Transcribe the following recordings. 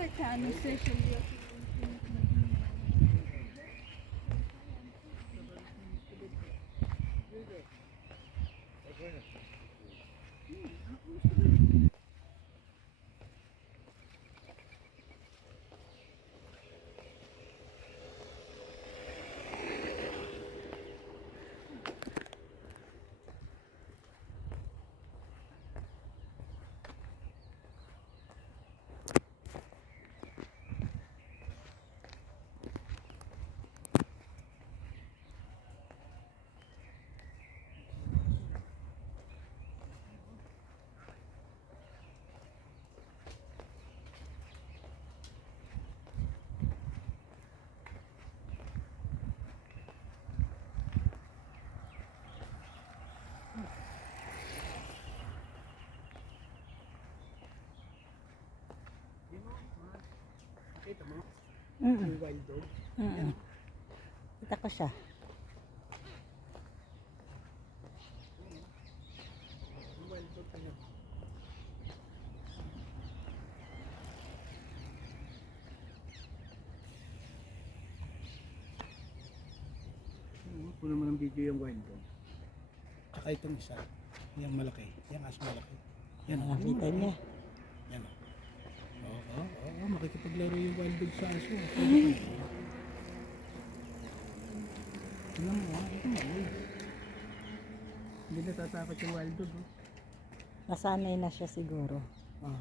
ano session diyor. Kita mo? Mm Yung wild dog. -mm. Kita ko siya. Puno mo ng video yung wild dog. Tsaka itong isa. Yung malaki. Yung as malaki. Yan. oh. Nakita niya. Yan. Oh. Oo, oo, oo. Makikipaglaro yung wild dog sa aso. Tingnan mo, ah. Ito mali. Hindi natatakot yung wild dog. Oh. Nasanay na siya siguro. Ah.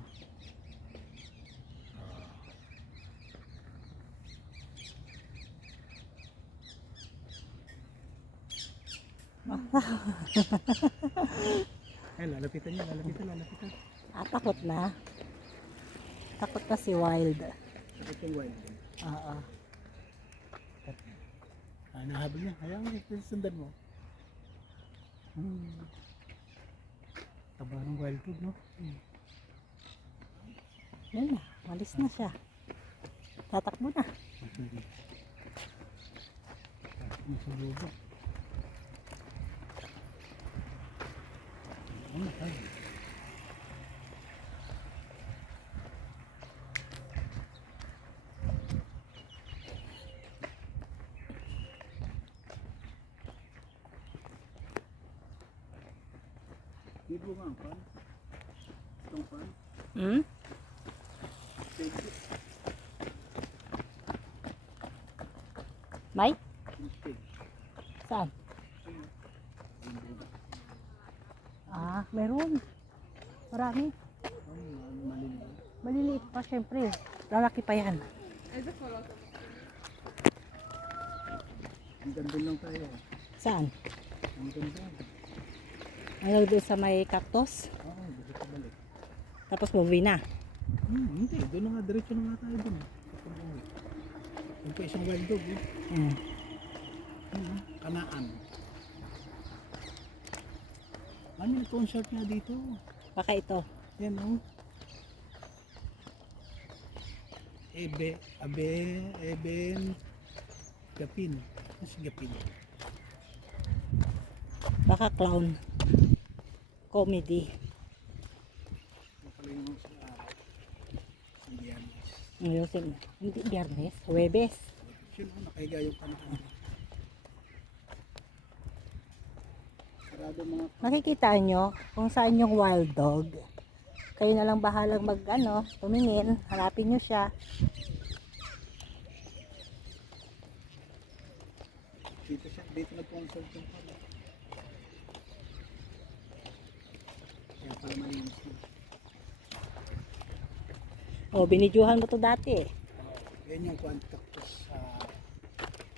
Ay, lalapitan niya, lalapitan, lalapitan. Ah, takot na. Takot na si Wild. Sakit yung wild. Oo. Ah, nahabol niya. Hayaan mo, sundan mo. Hmm. Taba ng wild dog, no? Hmm. Yan na. Malis na siya. Tatakbo na. Sige. Nasa bubok. Ano ay? Dito nga ang pan. Itong pan. Hmm? Take it. Mike? Take. Saan? Ah, meron. Marami. Maliliit. Pa syempre. Lalaki pa yan. Eze kolata. Ang ganda lang tayo. Saan? Ang ganda. Ano doon sa may cactus? Oo, oh, gusto ko balik. Tapos movie na. Hmm, hindi. Doon na nga, diretso na nga tayo doon. Yung pa isang wild dog eh. Hmm. Kanaan. Ano yung concert nga dito? Baka ito. Yan oh. Ebe, abe, eben, gapin. Ano si gapin? Baka clown. Comedy. Ayusin. Hindi biyernes. Huwebes. Oh, nakahiga yung kanaan. Makikita nyo kung saan yung wild dog. Kayo na lang bahalang mag ano, tumingin. Hanapin nyo siya. Dito siya, dito nag-concert yung pala. Kaya pala malinis na. O, binidyohan mo to dati. eh. Yan yung plant cactus sa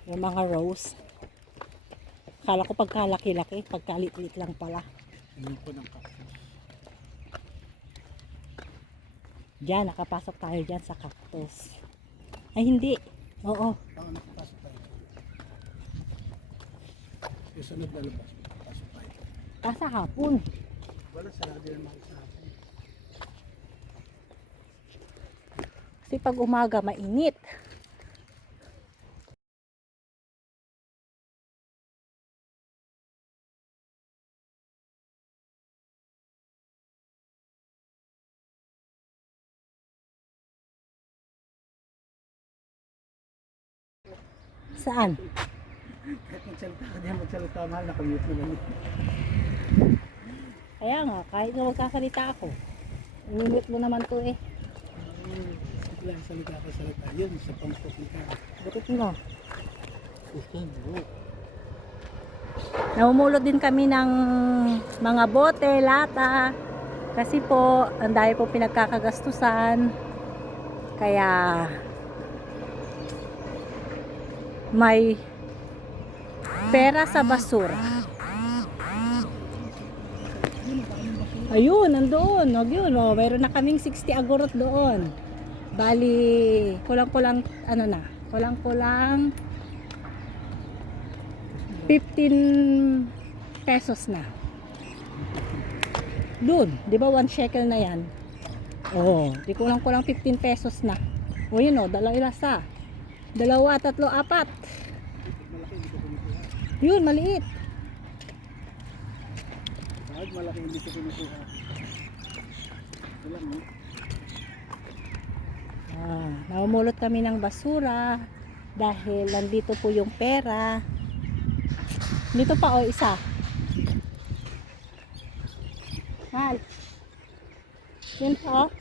Yung mga rose. Akala ko pagkalaki-laki, pagkalit-lit lang pala. Diyan, nakapasok tayo dyan sa cactus. Ay, hindi. Oo. Ang nakapasok tayo. Yung sunod na labas, pasok tayo. Kasa hapon. Wala, sarado yung mga sa akin. Kasi pag umaga, mainit. Saan? Kahit magsalita ka diyan, magsalita mahal na commute mo lang. Kaya nga, kahit na magkasalita ako. Inimit mo naman to eh. Wala salita ka salita. Yun, sa pangkot ka. Butit mo. Ito, bro. Namumulot din kami ng mga bote, lata. Kasi po, ang dahil po pinagkakagastusan. Kaya, may pera sa basura. Ayun, nandoon. Huwag yun. Oh, mayroon na kaming 60 agorot doon. Bali, kulang-kulang, ano na, kulang-kulang 15 pesos na. Doon, di ba 1 shekel na yan? Oo, di kulang-kulang 15 pesos na. O yun o, dalawa ilasa. Dalawa, tatlo, apat. Yun, maliit. Kahit malaki, hindi ko kinukuha. Wala mo. Ah, namumulot kami ng basura dahil nandito po yung pera. Dito pa o isa. Mahal. Yun pa o.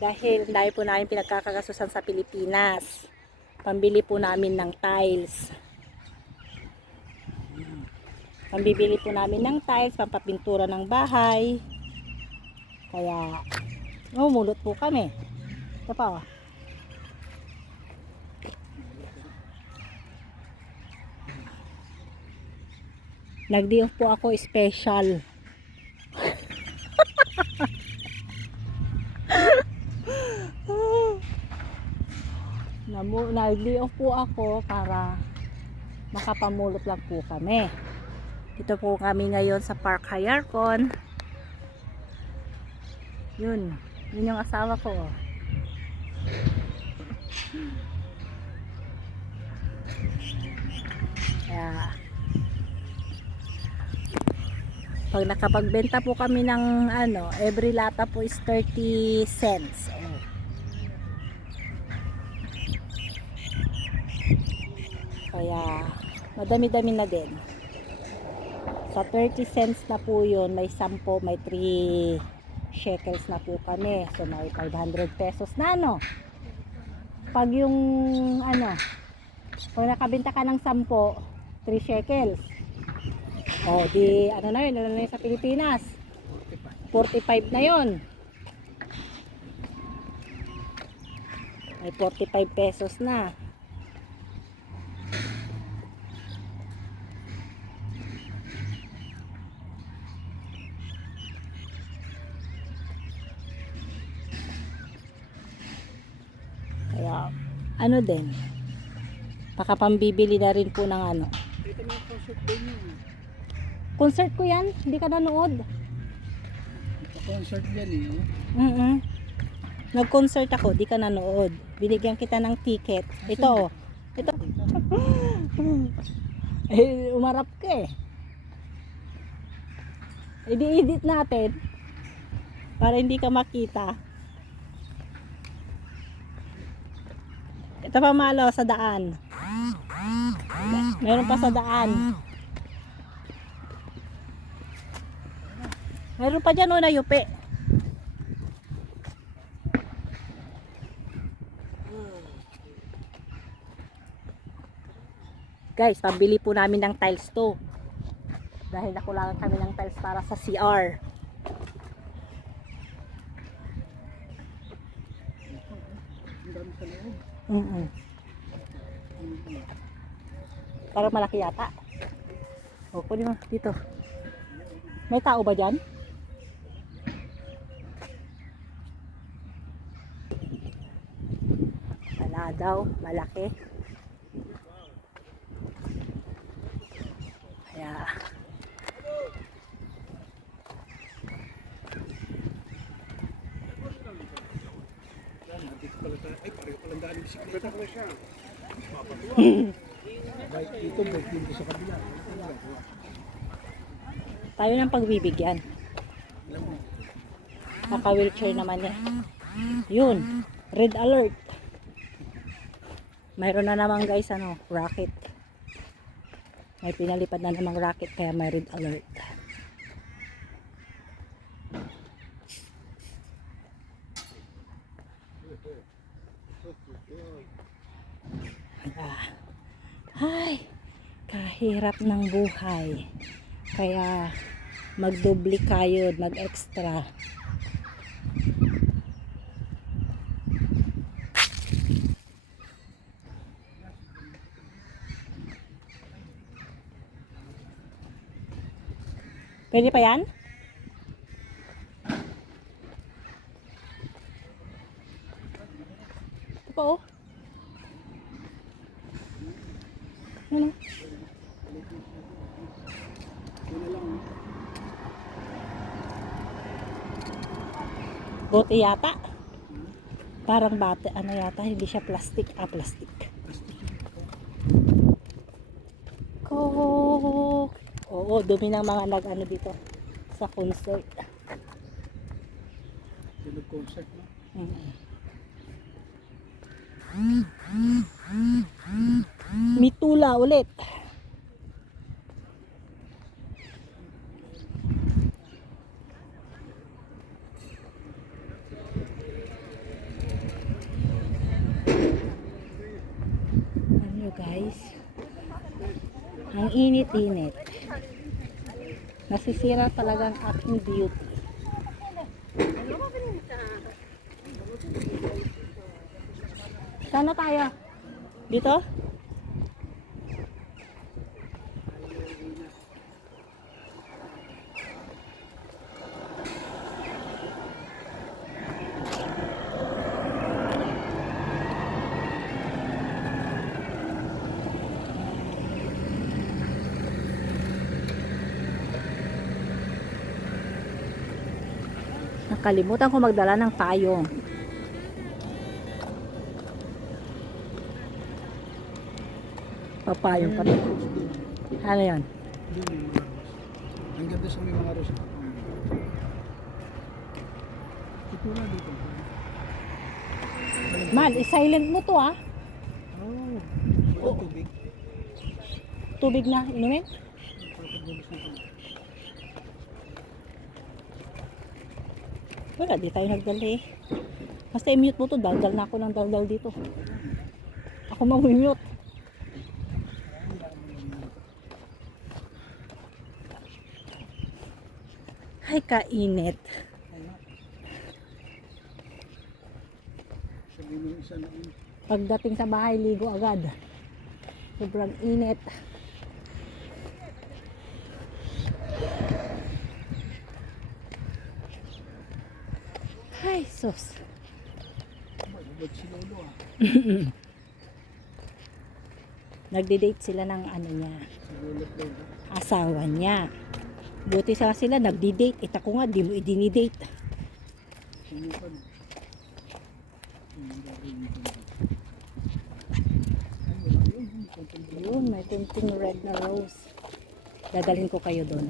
Dahil dahil po namin pinagkakagasusan sa Pilipinas. Pambili po namin ng tiles. Pambibili po namin ng tiles, pampapintura ng bahay. Kaya Namumulot po kami. Ito pa oh. Nag-day off po ako special. Namu nag-day off po ako para makapamulot lang po kami. Dito po kami ngayon sa Park Hayarcon. Yun. Yun yung asawa ko. Kaya, pag nakapagbenta po kami ng ano, every lata po is 30 cents. Oh. Kaya, madami-dami na din. Sa 30 cents na po yun, may 10, may 3 shekels na po kami. So may 500 pesos na no. Pag yung ano, pag nakabenta ka ng 10, 3 shekels. O di ano na yun, ano na yun sa Pilipinas? 45 na yun. May 45 pesos na. Kaya, ano din, baka pambibili na rin po ng ano. Ito na concert din yun. Concert ko yan, hindi ka nanood. Concert yan eh. oh. Mm Nag-concert ako, di ka nanood. Binigyan kita ng ticket. Ito, ito. eh, umarap ka eh. I-edit natin para hindi ka makita. Ito pa malo sa daan. Meron pa sa daan. Meron pa dyan o na yupi. Guys, pabili po namin ng tiles to. Dahil nakulangan kami ng tiles para sa CR. Ang dami sa loob. Mm Parang malaki yata. O, kunin mo dito. May tao ba dyan? Wala daw, malaki. Kaya, Yan, dito pala tayo. Ay, pareho palang kabila. tayo ng pagbibigyan. Naka-wheelchair naman niya. Yun, red alert. Mayroon na naman guys ano, rocket. May pinalipad na namang rocket kaya may red alert. Ah. Ay, kahirap ng buhay. Kaya magdubli kayo, mag-extra. Pwede pa yan? Ito pa oh. Ano? Bote yata. Parang bate, ano yata, hindi siya plastic. Ah, plastic. Coke. Oo, dumi ng mga nag-ano dito sa concert. Tulog concert no? Mm. Mitula ulit. Ano guys? Ang init-init. Nasisira talaga ang aking beauty. Sana tayo? Dito? Nakalimutan ko magdala ng payong. Papayong pa rin. Ano yan? Ang ganda sa may mga rose. Ito na dito. Man, i-silent mo to ah. Oh. Walang tubig. Tubig na, inumin? Papagulis na pala. Wala, di tayo nagdala eh. Basta i-mute mo to, daldal na ako ng daldal dito. Ako mamimute. Ay, kainit. Pagdating sa bahay, ligo agad. Sobrang init. Ay, sus. Nagde-date sila ng ano niya, asawa niya. Buti sa sila, nagdi-date. Ita ko nga, di mo idini-date. Yun, may kunting red na rose. Dadalhin ko kayo doon.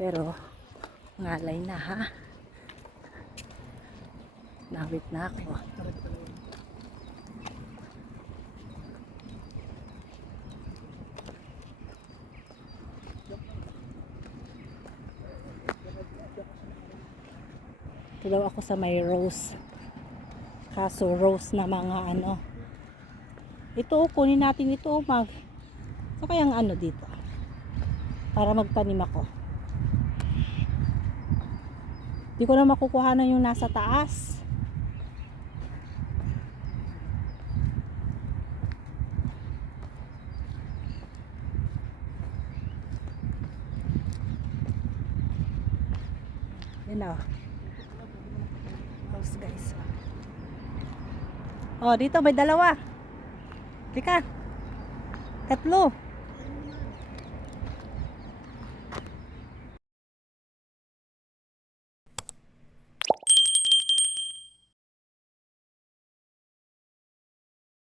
Pero, ngalay na ha. Nawit na ako. Daw ako sa may rose. Kaso rose na mga ano. Ito, kunin natin ito, mag. So kayang ano dito? Para magtanim ako. Di ko na makukuha na yung nasa taas. Yan o. Rose guys. Oh, dito may dalawa. Lika. Tatlo.